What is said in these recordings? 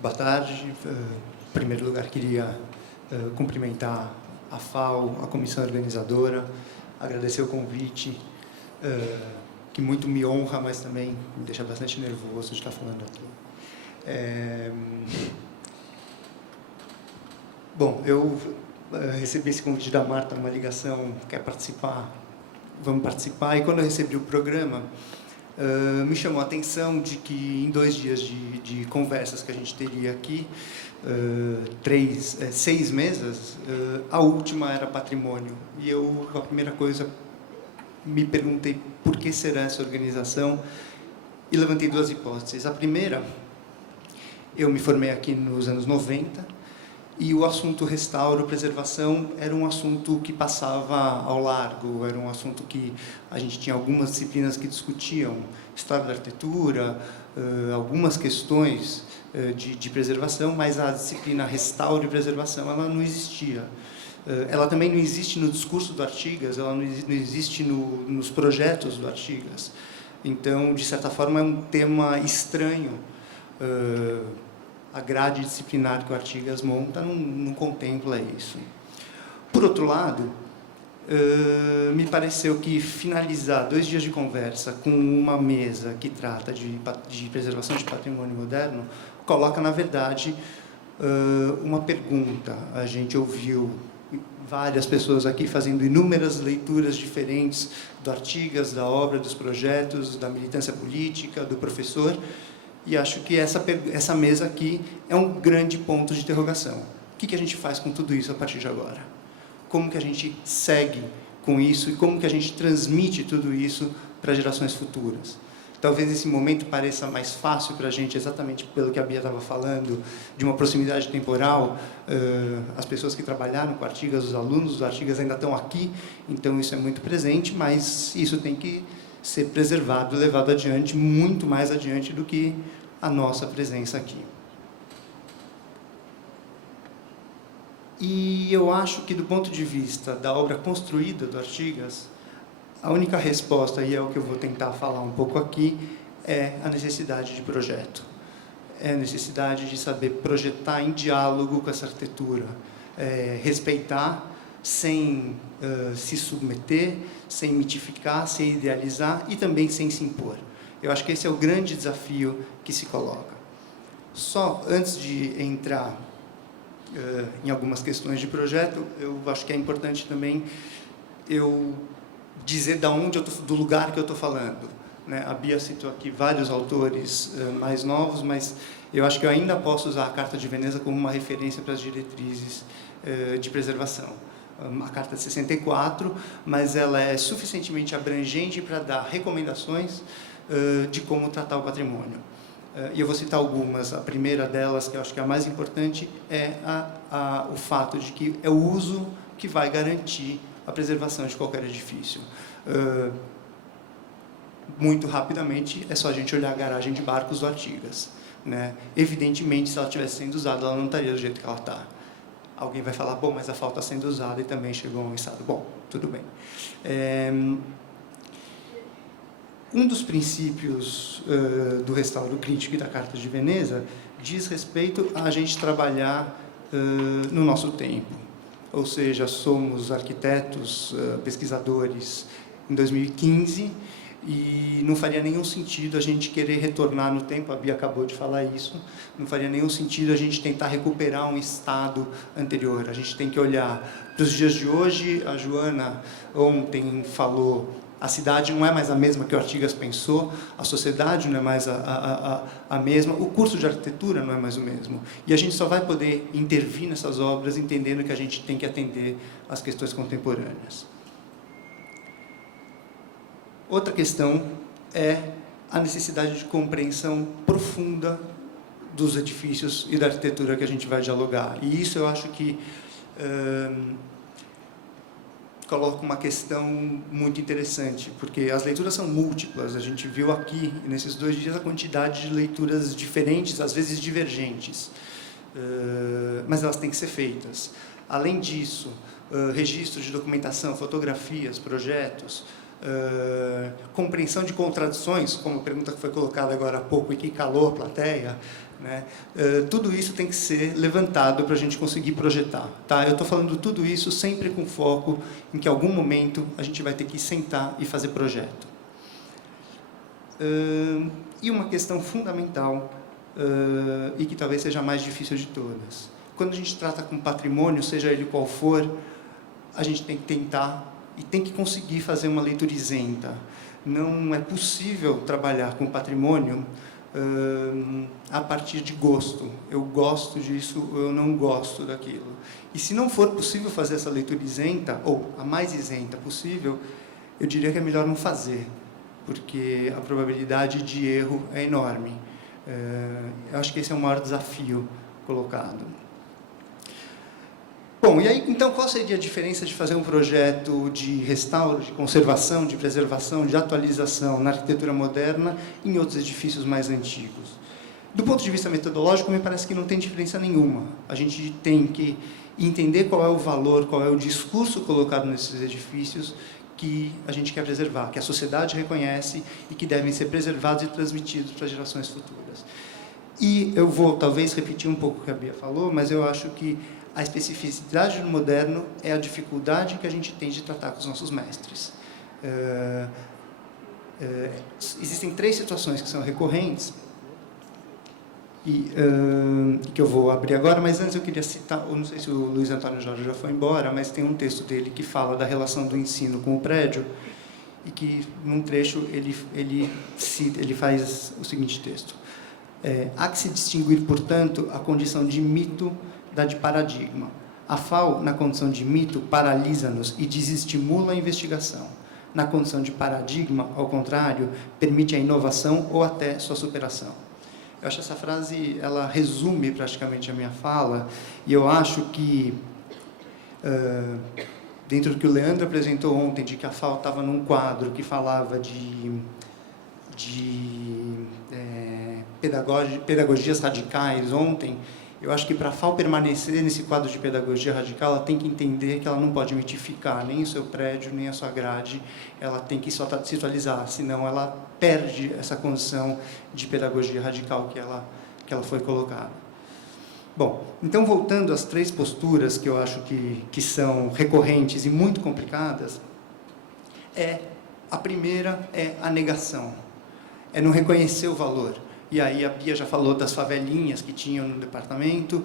Boa tarde. Em primeiro lugar, queria cumprimentar a FAO, a comissão organizadora, agradecer o convite, que muito me honra, mas também me deixa bastante nervoso de estar falando aqui. Bom, eu recebi esse convite da Marta numa ligação, quer participar, vamos participar, e quando eu recebi o programa, me chamou a atenção de que em 2 dias de conversas que a gente teria aqui, 6 mesas, a última era patrimônio. E eu, a primeira coisa, me perguntei por que será essa organização e levantei 2 hipóteses. A primeira, eu me formei aqui nos anos 90, e o assunto restauro, preservação, era um assunto que passava ao largo, era um assunto que a gente tinha algumas disciplinas que discutiam história da arquitetura, algumas questões de preservação, mas a disciplina restauro e preservação, ela não existia. Ela também não existe no discurso do Artigas, ela não existe nos projetos do Artigas. Então, de certa forma, é um tema estranho. A grade disciplinar que o Artigas monta não contempla isso. Por outro lado, me pareceu que finalizar 2 dias de conversa com uma mesa que trata de preservação de patrimônio moderno coloca, na verdade, uma pergunta. A gente ouviu várias pessoas aqui fazendo inúmeras leituras diferentes do Artigas, da obra, dos projetos, da militância política, do professor, e acho que essa mesa aqui é um grande ponto de interrogação. O que a gente faz com tudo isso a partir de agora? Como que a gente segue com isso e como que a gente transmite tudo isso para gerações futuras? Talvez esse momento pareça mais fácil para a gente, exatamente pelo que a Bia estava falando, de uma proximidade temporal. As pessoas que trabalharam com Artigas, os alunos do Artigas ainda estão aqui, então isso é muito presente, mas isso tem que ser preservado, levado adiante, muito mais adiante do que a nossa presença aqui. E eu acho que, do ponto de vista da obra construída do Artigas, a única resposta, e é o que eu vou tentar falar um pouco aqui, é a necessidade de projeto. É a necessidade de saber projetar em diálogo com essa arquitetura, respeitar sem se submeter, sem mitificar, sem idealizar e também sem se impor. Eu acho que esse é o grande desafio que se coloca. Só antes de entrar em algumas questões de projeto, eu acho que é importante também eu dizer do lugar que eu estou falando. Né? A Bia citou aqui vários autores mais novos, mas eu acho que eu ainda posso usar a Carta de Veneza como uma referência para as diretrizes de preservação. A Carta de 64, mas ela é suficientemente abrangente para dar recomendações de como tratar o patrimônio. E eu vou citar algumas. A primeira delas, que eu acho que é a mais importante, é o fato de que é o uso que vai garantir a preservação de qualquer edifício. Muito rapidamente, é só a gente olhar a garagem de barcos do Artigas. Né? Evidentemente, se ela estivesse sendo usada, ela não estaria do jeito que ela está. Alguém vai falar, bom, mas a FAO está sendo usada e também chegou a um estado. Bom, tudo bem. Um dos princípios do restauro crítico e da Carta de Veneza diz respeito a gente trabalhar no nosso tempo. Ou seja, somos arquitetos, pesquisadores em 2015 e não faria nenhum sentido a gente querer retornar no tempo, a Bia acabou de falar isso, não faria nenhum sentido a gente tentar recuperar um estado anterior. A gente tem que olhar para os dias de hoje. A Joana ontem falou, a cidade não é mais a mesma que o Artigas pensou, a sociedade não é mais a mesma, o curso de arquitetura não é mais o mesmo. E a gente só vai poder intervir nessas obras entendendo que a gente tem que atender às questões contemporâneas. Outra questão é a necessidade de compreensão profunda dos edifícios e da arquitetura que a gente vai dialogar. E isso eu acho que coloca uma questão muito interessante, porque as leituras são múltiplas. A gente viu aqui, nesses 2 dias, a quantidade de leituras diferentes, às vezes divergentes, mas elas têm que ser feitas. Além disso, registros de documentação, fotografias, projetos, compreensão de contradições, como a pergunta que foi colocada agora há pouco e que calou a plateia, né? Tudo isso tem que ser levantado para a gente conseguir projetar. Tá? Eu estou falando tudo isso sempre com foco em que, em algum momento, a gente vai ter que sentar e fazer projeto. E uma questão fundamental, e que talvez seja a mais difícil de todas. Quando a gente trata com patrimônio, seja ele qual for, a gente tem que tentar e tem que conseguir fazer uma leitura isenta. Não é possível trabalhar com patrimônio a partir de gosto. Eu gosto disso, eu não gosto daquilo. E se não for possível fazer essa leitura isenta, ou a mais isenta possível, eu diria que é melhor não fazer, porque a probabilidade de erro é enorme. Eu acho que esse é o maior desafio colocado. Bom, e aí, então, qual seria a diferença de fazer um projeto de restauro, de conservação, de preservação, de atualização na arquitetura moderna e em outros edifícios mais antigos? Do ponto de vista metodológico, me parece que não tem diferença nenhuma. A gente tem que entender qual é o valor, qual é o discurso colocado nesses edifícios que a gente quer preservar, que a sociedade reconhece e que devem ser preservados e transmitidos para gerações futuras. E eu vou, talvez, repetir um pouco o que a Bia falou, mas eu acho que a especificidade do moderno é a dificuldade que a gente tem de tratar com os nossos mestres. Existem 3 situações que são recorrentes, e que eu vou abrir agora, mas antes eu queria citar, eu não sei se o Luiz Antônio Jorge já foi embora, mas tem um texto dele que fala da relação do ensino com o prédio, e que, num trecho, ele faz o seguinte texto. Há que se distinguir, portanto, a condição de mito da de paradigma. A FAO, na condição de mito, paralisa-nos e desestimula a investigação. Na condição de paradigma, ao contrário, permite a inovação ou até sua superação. Eu acho essa frase, ela resume praticamente a minha fala, e eu acho que, dentro do que o Leandro apresentou ontem, de que a FAO estava num quadro que falava de pedagogias radicais ontem, eu acho que para a FAO permanecer nesse quadro de pedagogia radical, ela tem que entender que ela não pode mitificar nem o seu prédio, nem a sua grade, ela tem que se atualizar, senão ela perde essa condição de pedagogia radical que ela foi colocada. Bom, então, voltando às 3 posturas que eu acho que são recorrentes e muito complicadas, a primeira é a negação, é não reconhecer o valor. E aí a Bia já falou das favelinhas que tinham no departamento,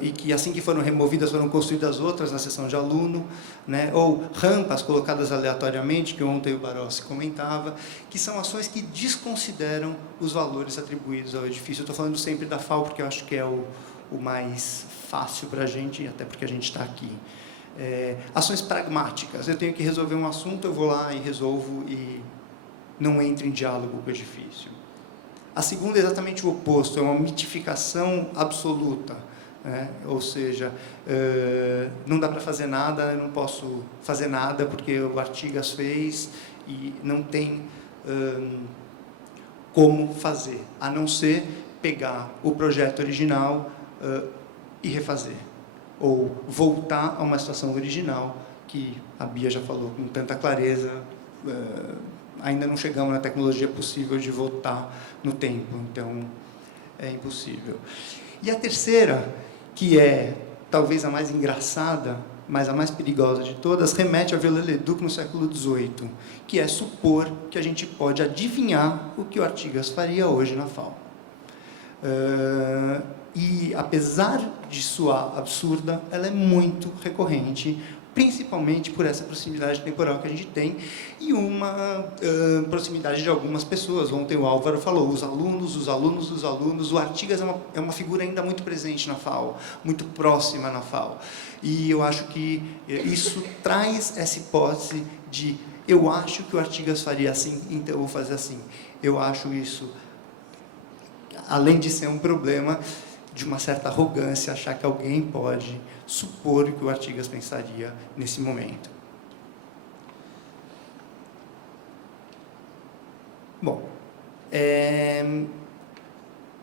e que assim que foram removidas, foram construídas outras na seção de aluno, né? Ou rampas colocadas aleatoriamente, que ontem o Barossi comentava, que são ações que desconsideram os valores atribuídos ao edifício. Eu estou falando sempre da FAO, porque eu acho que é o mais fácil para a gente, até porque a gente está aqui. Ações pragmáticas. Eu tenho que resolver um assunto, eu vou lá e resolvo, e não entro em diálogo com o edifício. A segunda é exatamente o oposto, é uma mitificação absoluta, né? Ou seja, não dá para fazer nada, eu não posso fazer nada porque o Artigas fez e não tem como fazer, a não ser pegar o projeto original e refazer, ou voltar a uma situação original, que a Bia já falou com tanta clareza. Ainda não chegamos na tecnologia possível de voltar no tempo, então é impossível. E a terceira, que é talvez a mais engraçada, mas a mais perigosa de todas, remete a Viollet-le-Duc no século XVIII, que é supor que a gente pode adivinhar o que o Artigas faria hoje na FAO. E, apesar de soar absurda, ela é muito recorrente, principalmente por essa proximidade temporal que a gente tem e uma proximidade de algumas pessoas. Ontem o Álvaro falou, os alunos. O Artigas é uma figura ainda muito presente na FAO, muito próxima na FAO. E eu acho que isso traz essa hipótese de eu acho que o Artigas faria assim, então eu vou fazer assim. Eu acho isso, além de ser um problema, de uma certa arrogância, achar que alguém pode supor o que o Artigas pensaria nesse momento. Bom,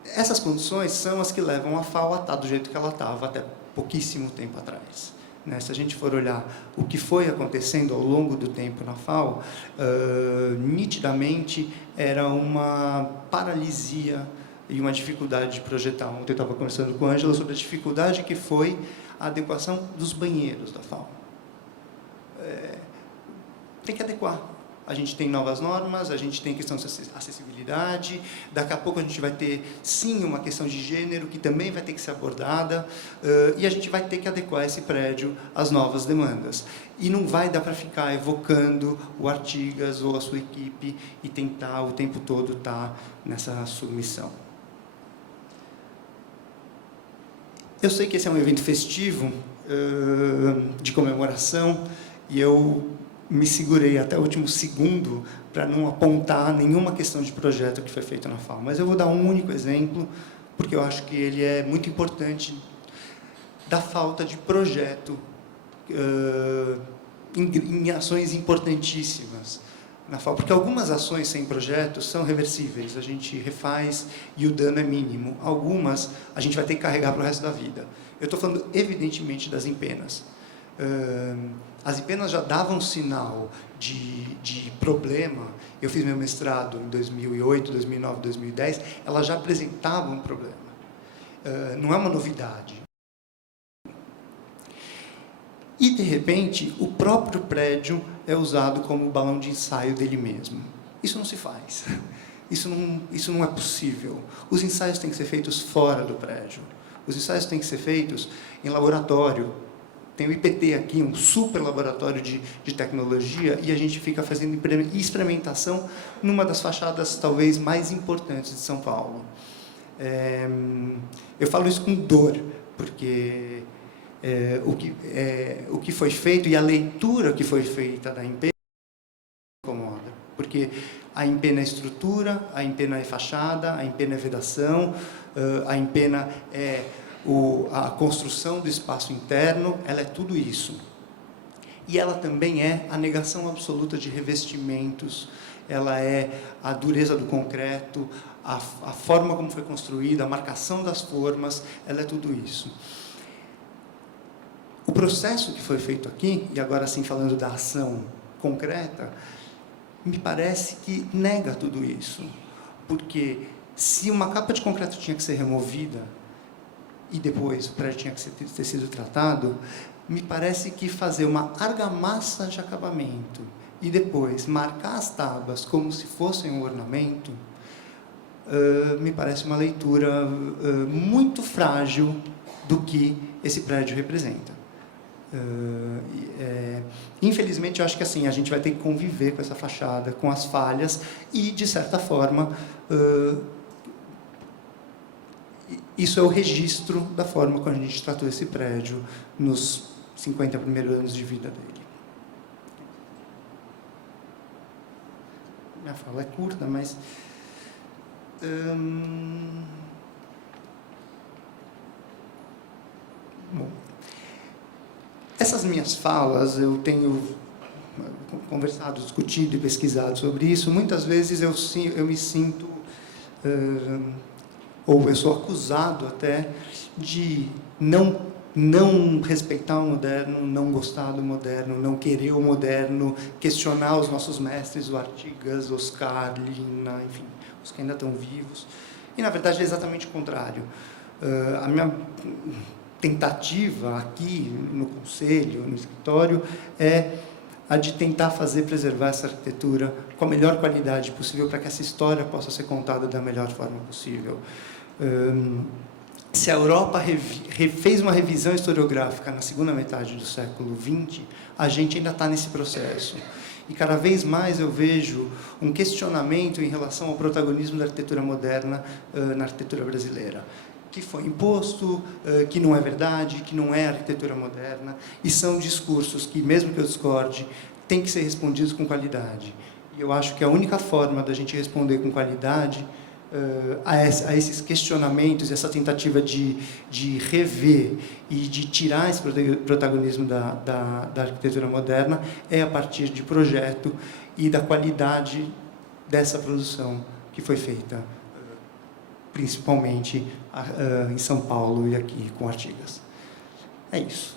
essas condições são as que levam a FAO a estar do jeito que ela estava até pouquíssimo tempo atrás. Né? Se a gente for olhar o que foi acontecendo ao longo do tempo na FAO, nitidamente era uma paralisia e uma dificuldade de projetar. Ontem eu estava conversando com a Ângela sobre a dificuldade que foi a adequação dos banheiros da FAO. Tem que adequar. A gente tem novas normas, a gente tem questão de acessibilidade, daqui a pouco a gente vai ter, sim, uma questão de gênero que também vai ter que ser abordada, e a gente vai ter que adequar esse prédio às novas demandas. E não vai dar para ficar evocando o Artigas ou a sua equipe e tentar o tempo todo estar nessa submissão. Eu sei que esse é um evento festivo, de comemoração, e eu me segurei até o último segundo para não apontar nenhuma questão de projeto que foi feito na FAO. Mas eu vou dar um único exemplo, porque eu acho que ele é muito importante, da falta de projeto em ações importantíssimas na FAO. Porque algumas ações sem projeto são reversíveis, a gente refaz e o dano é mínimo. Algumas a gente vai ter que carregar para o resto da vida. Eu estou falando, evidentemente, das empenas. As empenas já davam sinal de problema. Eu fiz meu mestrado em 2008, 2009, 2010. Elas já apresentavam um problema. Não é uma novidade. E, de repente, o próprio prédio é usado como balão de ensaio dele mesmo. Isso não se faz. Isso não é possível. Os ensaios têm que ser feitos fora do prédio. Os ensaios têm que ser feitos em laboratório. Tem o IPT aqui, um super laboratório de tecnologia, e a gente fica fazendo experimentação numa das fachadas talvez mais importantes de São Paulo. Eu falo isso com dor, porque o que foi feito e a leitura que foi feita da empena incomoda, porque a empena é estrutura, a empena é fachada, a empena é vedação, a empena é a construção do espaço interno, ela é tudo isso. E ela também é a negação absoluta de revestimentos, ela é a dureza do concreto, a forma como foi construída, a marcação das formas, ela é tudo isso. O processo que foi feito aqui, e agora sim falando da ação concreta, me parece que nega tudo isso. Porque se uma capa de concreto tinha que ser removida, e depois o prédio tinha que ter sido tratado, me parece que fazer uma argamassa de acabamento e depois marcar as tábuas como se fossem um ornamento, me parece uma leitura muito frágil do que esse prédio representa. Infelizmente, eu acho que assim, a gente vai ter que conviver com essa fachada, com as falhas e, de certa forma, isso é o registro da forma como a gente tratou esse prédio nos 50 primeiros anos de vida dele. Minha fala é curta, mas... Bom, essas minhas falas, eu tenho conversado, discutido e pesquisado sobre isso. Muitas vezes eu me sinto... ou eu sou acusado até de não respeitar o moderno, não gostar do moderno, não querer o moderno, questionar os nossos mestres, o Artigas, Oscar, Lina, enfim, os que ainda estão vivos. E, na verdade, é exatamente o contrário. A minha tentativa aqui, no conselho, no escritório, é a de tentar preservar essa arquitetura com a melhor qualidade possível para que essa história possa ser contada da melhor forma possível. Se a Europa fez uma revisão historiográfica na segunda metade do século XX, a gente ainda está nesse processo. E cada vez mais eu vejo um questionamento em relação ao protagonismo da arquitetura moderna na arquitetura brasileira, que foi imposto, que não é verdade, que não é arquitetura moderna, e são discursos que, mesmo que eu discorde, têm que ser respondidos com qualidade. E eu acho que a única forma da gente responder com qualidade a esses questionamentos, essa tentativa de rever e de tirar esse protagonismo da arquitetura moderna é a partir de projeto e da qualidade dessa produção que foi feita, principalmente em São Paulo e aqui com Artigas. É isso.